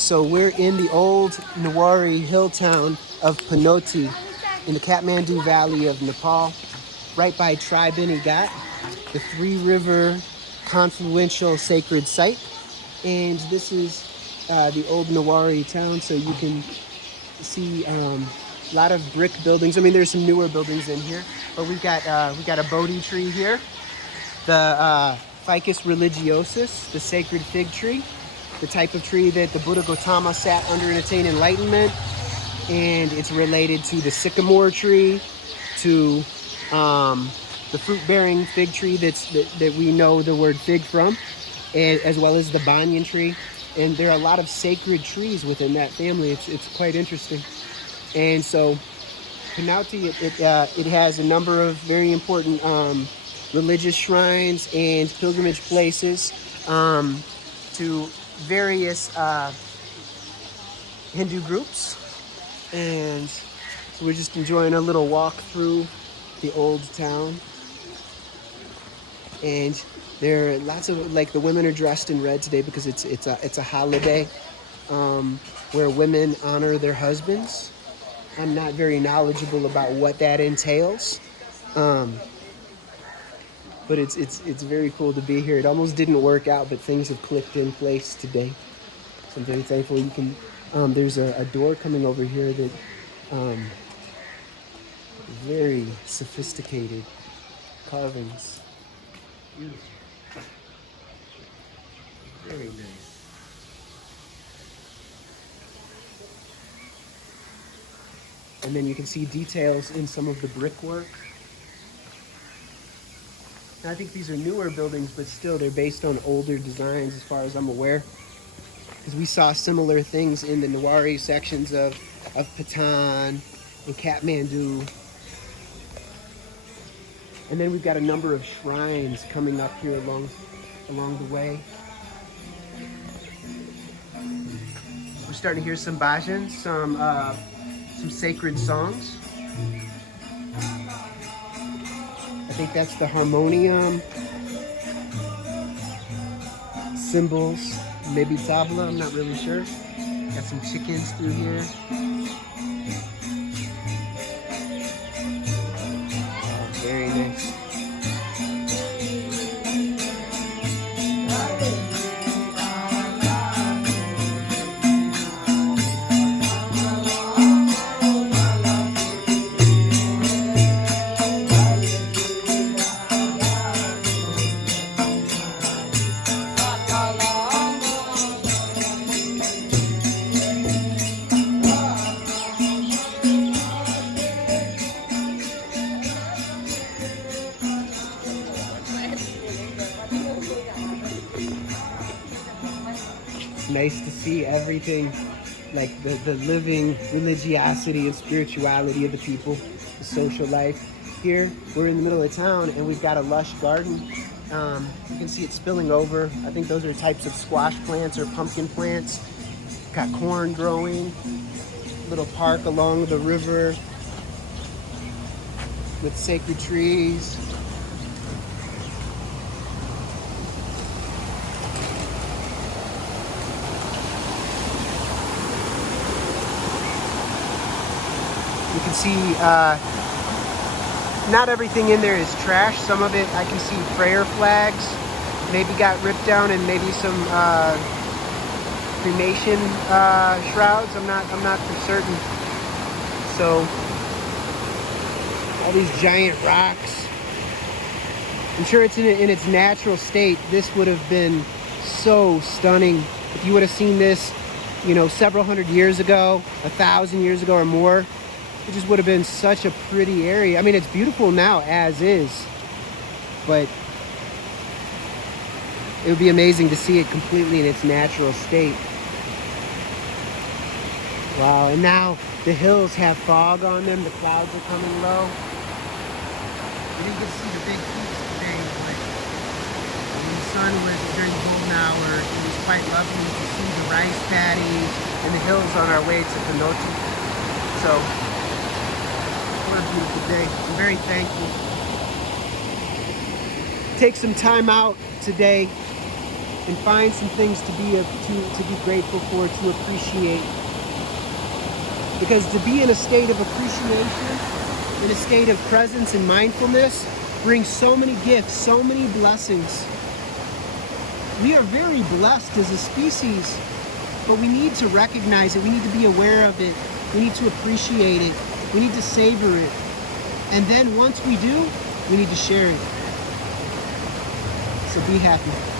So we're in the old Nawari hill town of Panauti in the Kathmandu Valley of Nepal, right by Tributaries, the three-river confluential sacred site. And this is the old Nawari town, so you can see a lot of brick buildings. I mean, there's some newer buildings in here, but we got a Bodhi tree here, the Ficus religiosus, the sacred fig tree, the type of tree that the Buddha Gautama sat under and attained enlightenment, and it's related to the sycamore tree, to the fruit-bearing fig tree that we know the word fig from, and as well as the banyan tree. And there are a lot of sacred trees within that family. It's quite interesting. And so Panauti, it has a number of very important religious shrines and pilgrimage places to various Hindu groups. And so we're just enjoying a little walk through the old town. And there are lots of, like, the women are dressed in red today because it's a holiday where women honor their husbands. I'm not very knowledgeable about what that entails, but it's very cool to be here. It almost didn't work out, but things have clicked in place today. So I'm very thankful. You can there's a door coming over here that very sophisticated carvings. Beautiful. Very nice. And then you can see details in some of the brickwork. Now, I think these are newer buildings, but still they're based on older designs as far as I'm aware. Because we saw similar things in the Nawari sections of Patan and Kathmandu. And then we've got a number of shrines coming up here along the way. We're starting to hear some bhajans, some sacred songs. I think that's the harmonium, cymbals, maybe tabla, I'm not really sure. Got some chickens through here. Oh, very nice. Nice to see everything, like the living religiosity and spirituality of the people, the social life. Here, we're in the middle of town and we've got a lush garden. You can see it spilling over. I think those are types of squash plants or pumpkin plants. Got corn growing, little park along the river with sacred trees. You can see not everything in there is trash. Some of it I can see prayer flags maybe got ripped down, and maybe some cremation shrouds. I'm not for certain. So all these giant rocks. I'm sure it's in its natural state. This would have been so stunning if you would have seen this, several hundred years ago, 1,000 years ago or more. It just would have been such a pretty area. I mean, it's beautiful now as is, but it would be amazing to see it completely in its natural state. Wow, and now the hills have fog on them. The clouds are coming low. You didn't get to see the big peaks today, but when the sun was during the golden hour, it was quite lovely to see the rice paddies and the hills on our way to Panauti. So, what a beautiful day. I'm very thankful. Take some time out today and find some things to be grateful for, to appreciate. Because to be in a state of appreciation, in a state of presence and mindfulness, brings so many gifts, so many blessings. We are very blessed as a species, but we need to recognize it. We need to be aware of it. We need to appreciate it. We need to savor it. And then once we do, we need to share it. So be happy.